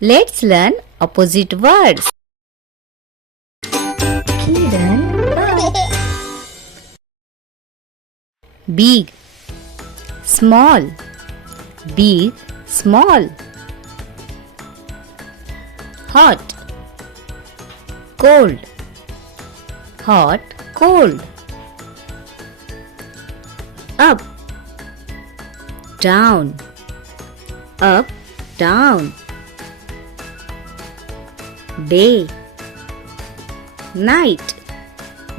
Let's learn opposite words. Kidden Bum. Big, small, big, small. Hot, cold, hot, cold. Up, down, up, down. Day, night,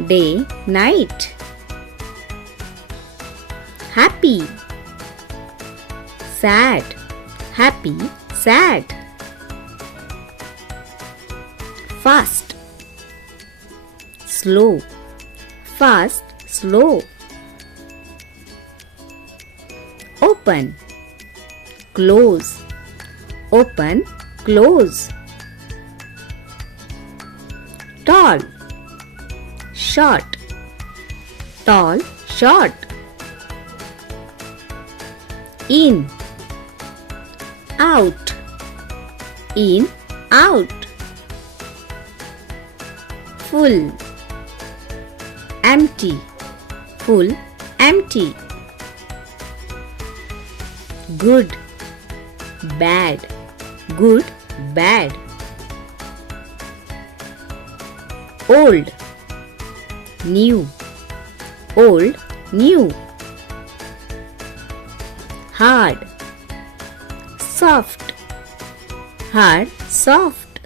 day, night. Happy, sad, happy, sad. Fast, slow, fast, slow. Open, close, open, close. Tall, short, tall, short. In, out, in, out. Full, empty, full, empty. Good, bad, good, bad. Old, new, old, new. Hard, soft, hard, soft.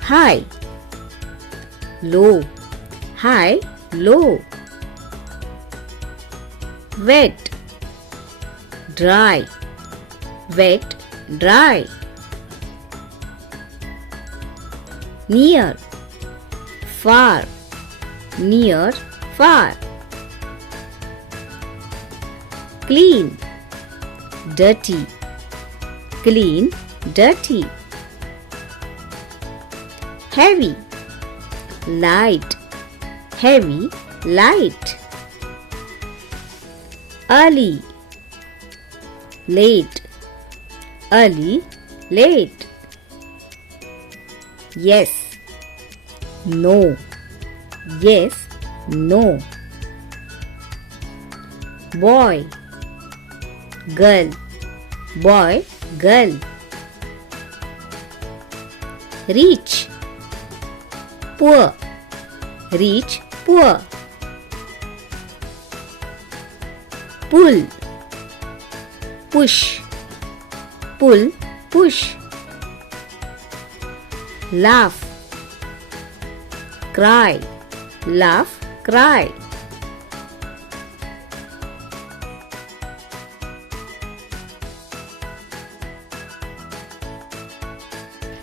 High, low, high, low. Wet, dry, wet, dry. Near, far, near, far. Clean, dirty, clean, dirty. Heavy, light, heavy, light. Early, late, early, late. Yes, no, yes, no. Boy, girl, boy, girl. Rich, poor, rich, poor. Pull, push, pull, push. Laugh, cry, laugh, cry.